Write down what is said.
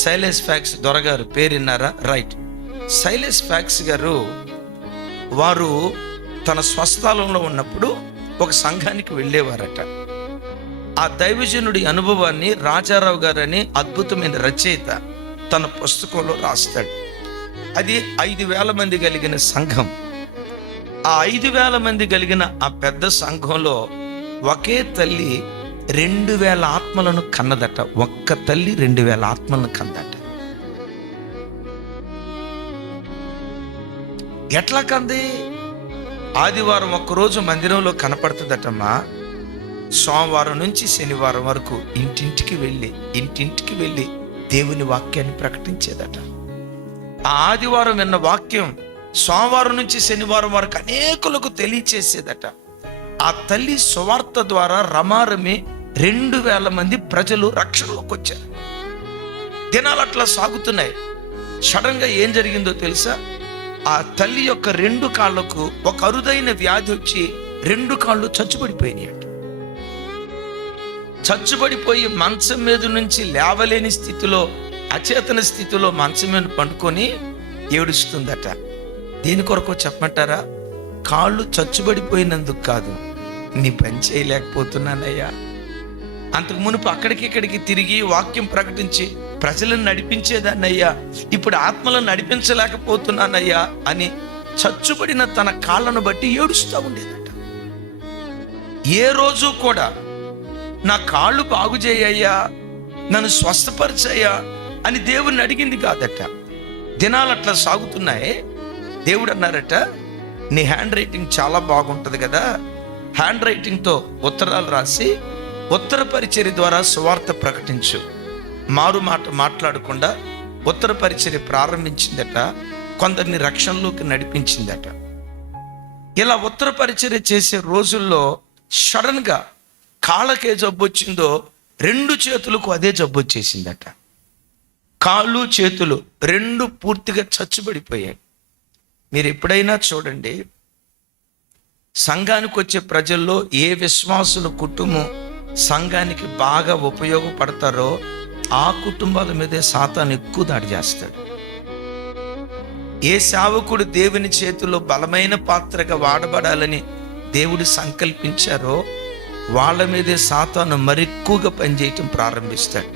సైలెస్ fax దొరగారు పేరు విన్నారా? రైట్. సైలెస్ ఫ్యాక్స్ గారు వారు తన స్వస్థలంలో ఉన్నప్పుడు ఒక సంఘానికి వెళ్ళేవారట. ఆ దైవజనుడి అనుభవాన్ని రాజారావు గారని అద్భుతమైన రచయిత తన పుస్తకంలో రాస్తాడు. అది 5,000 మంది కలిగిన సంఘం. ఆ 5,000 మంది కలిగిన ఆ పెద్ద సంఘంలో ఒకే తల్లి 2,000 ఆత్మలను కన్నదట. ఒక్క తల్లి 2,000 ఆత్మలను కన్నదట. ఎట్లా కంది? ఆదివారం ఒక్కరోజు మందిరంలో కనపడుతుందటమ్మా. సోమవారం నుంచి శనివారం వరకు ఇంటింటికి వెళ్ళి దేవుని వాక్యాన్ని ప్రకటించేదట. ఆ ఆదివారం విన్న వాక్యం సోమవారం నుంచి శనివారం వరకు అనేకులకు తెలియచేసేదట. ఆ తల్లి సువార్త ద్వారా రమారమి 2,000 మంది ప్రజలు రక్షణలోకి వచ్చారు. దినాలు అట్లా సాగుతున్నాయి. సడన్ గా ఏం జరిగిందో తెలుసా? ఆ తల్లి యొక్క 2 కాళ్ళకు ఒక అరుదైన వ్యాధి వచ్చి 2 కాళ్ళు చచ్చుబడిపోయినాయి. చచ్చుబడిపోయి మంచం మీద నుంచి లేవలేని స్థితిలో, అచేతన స్థితిలో మంచం మీద పండుకొని ఏడుస్తుందట. దేని కొరకు చెప్పమంటారా? కాళ్ళు చచ్చుబడిపోయినందుకు కాదు, నీ పని చేయలేకపోతున్నానయ్యా. అంతకు మునుపు అక్కడికి తిరిగి వాక్యం ప్రకటించి ప్రజలను నడిపించేదాన్నయ్యా, ఇప్పుడు ఆత్మలను నడిపించలేకపోతున్నానయ్యా అని చచ్చుబడిన తన కాళ్ళను బట్టి ఏడుస్తూ ఉండేదట. ఏ రోజు కూడా నా కాళ్ళు బాగు చేయయ్యా, నన్ను స్వస్థపరిచయ్యా అని దేవుణ్ణి అడిగింది కాదట. దినాలు అట్లా సాగుతున్నాయి. దేవుడు అన్నారట, నీ హ్యాండ్ రైటింగ్ చాలా బాగుంటుంది కదా, హ్యాండ్ రైటింగ్తో ఉత్తరాలు రాసి ఉత్తర పరిచర్య ద్వారా సువార్త ప్రకటించు. మారు మాట మాట్లాడకుండా ఉత్తర పరిచర్య ప్రారంభించిందట. కొందరిని రక్షణలోకి నడిపించిందట. ఇలా ఉత్తర పరిచర్య చేసే రోజుల్లో సడన్ గా కాళ్ళకే జబ్బు వచ్చిందో 2 చేతులకు అదే జబ్బు వచ్చేసిందట. కాళ్ళు చేతులు 2 పూర్తిగా చచ్చుబడిపోయాయి. మీరు ఎప్పుడైనా చూడండి, సంఘానికి వచ్చే ప్రజల్లో ఏ విశ్వాసుల కుటుంబం సంఘానికి బాగా ఉపయోగపడతారో ఆ కుటుంబాల మీదే సాతాను ఎక్కువ దాడి చేస్తాడు. ఏ సేవకుడు దేవుని చేతిలో బలమైన పాత్రగా వాడబడాలని దేవుడు సంకల్పించారో వాళ్ళ మీదే సాతాను మరెక్కువగా పనిచేయటం ప్రారంభిస్తాడు.